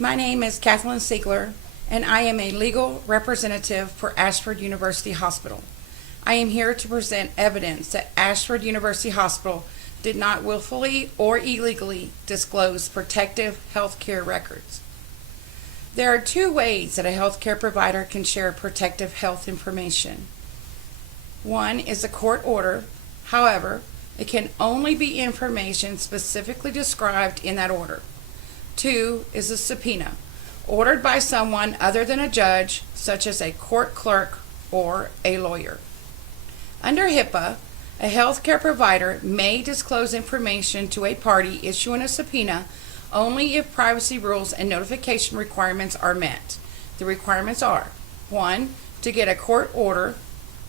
My name is Kathlyn Siegler, and I am a legal representative for Ashford University Hospital. I am here to present evidence that Ashford University Hospital did not willfully or illegally disclose protective healthcare records. There are two ways that a healthcare provider can share protective health information. One is a court order. However, it can only be information specifically described in that order. Two is a subpoena, ordered by someone other than a judge, such as a court clerk or a lawyer. Under HIPAA, a healthcare provider may disclose information to a party issuing a subpoena only if privacy rules and notification requirements are met. The requirements are: 1, to get a court order,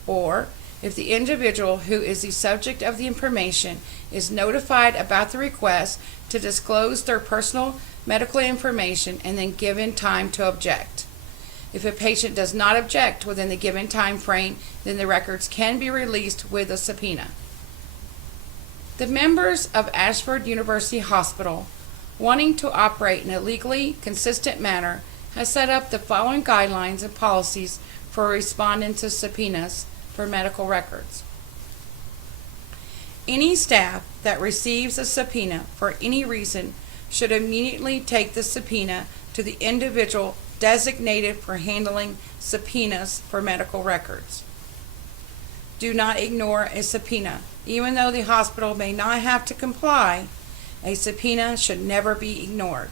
or if the individual who is the subject of the information is notified about the request to disclose their personal medical information and then given time to object. If a patient does not object within the given time frame, then the records can be released with a subpoena. The members of Ashford University Hospital, wanting to operate in a legally consistent manner, has set up the following guidelines and policies for responding to subpoenas for medical records. Any staff that receives a subpoena for any reason should immediately take the subpoena to the individual designated for handling subpoenas for medical records. Do not ignore a subpoena. Even though the hospital may not have to comply, a subpoena should never be ignored.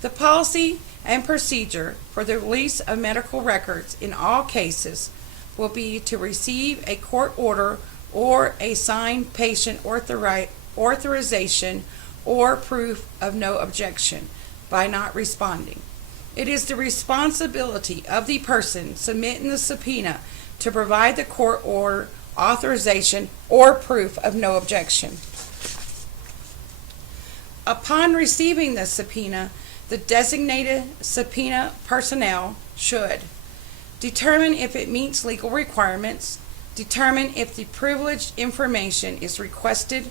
The policy and procedure for the release of medical records in all cases will be to receive a court order or a signed patient authorization or proof of no objection by not responding. It is the responsibility of the person submitting the subpoena to provide the court order, authorization, or proof of no objection. Upon receiving the subpoena, the designated subpoena personnel should determine if it meets legal requirements, determine if the privileged information is requested.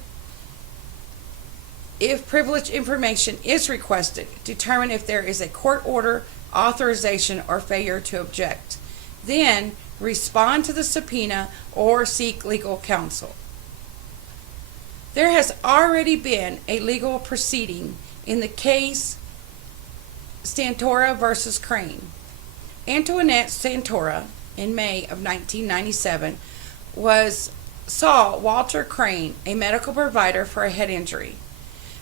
If privileged information is requested, determine if there is a court order, authorization, or failure to object. Then, respond to the subpoena or seek legal counsel. There has already been a legal proceeding in the case Santora versus Crane. Antoinette Santora, in May of 1997, saw Walter Crane, a medical provider, for a head injury.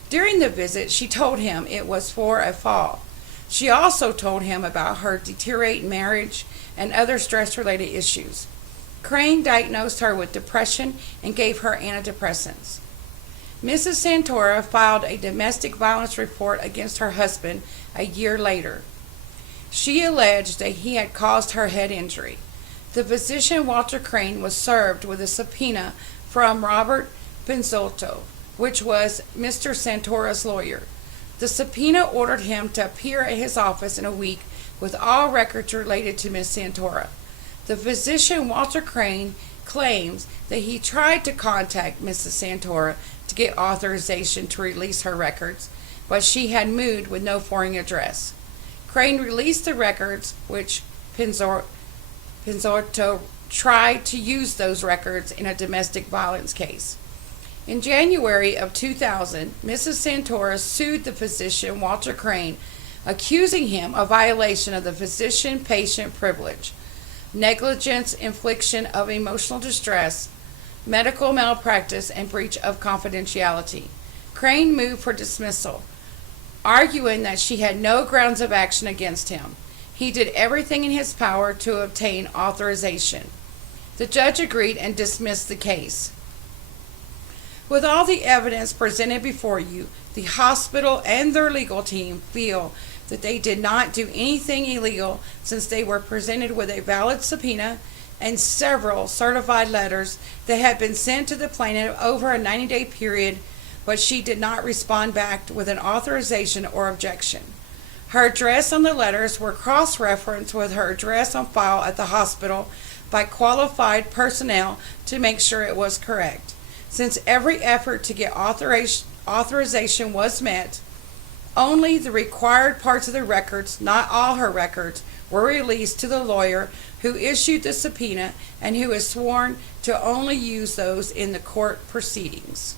During the visit, she told him it was for a fall. She also told him about her deteriorating marriage and other stress-related issues. Crane diagnosed her with depression and gave her antidepressants. Mrs. Santora filed a domestic violence report against her husband a year later. She alleged that he had caused her head injury. The physician Walter Crane was served with a subpoena from Robert Pinzotto, which was Mr. Santora's lawyer. The subpoena ordered him to appear at his office in a week with all records related to Ms. Santora. The physician Walter Crane claims that he tried to contact Mrs. Santora to get authorization to release her records, but she had moved with no foreign address. Crane released the records, which Pinzotto tried to use those records in a domestic violence case. In January of 2000, Mrs. Santora sued the physician Walter Crane, accusing him of violation of the physician-patient privilege, negligence, infliction of emotional distress, medical malpractice, and breach of confidentiality. Crane moved for dismissal, arguing that she had no grounds of action against him. He did everything in his power to obtain authorization. The judge agreed and dismissed the case. With all the evidence presented before you, the hospital and their legal team feel that they did not do anything illegal, since they were presented with a valid subpoena and several certified letters that had been sent to the plaintiff over a 90-day period, but she did not respond back with an authorization or objection. Her address on the letters were cross-referenced with her address on file at the hospital by qualified personnel to make sure it was correct. Since every effort to get authorization was met, Only the required parts of the records, not all her records, were released to the lawyer who issued the subpoena and who is sworn to only use those in the court proceedings.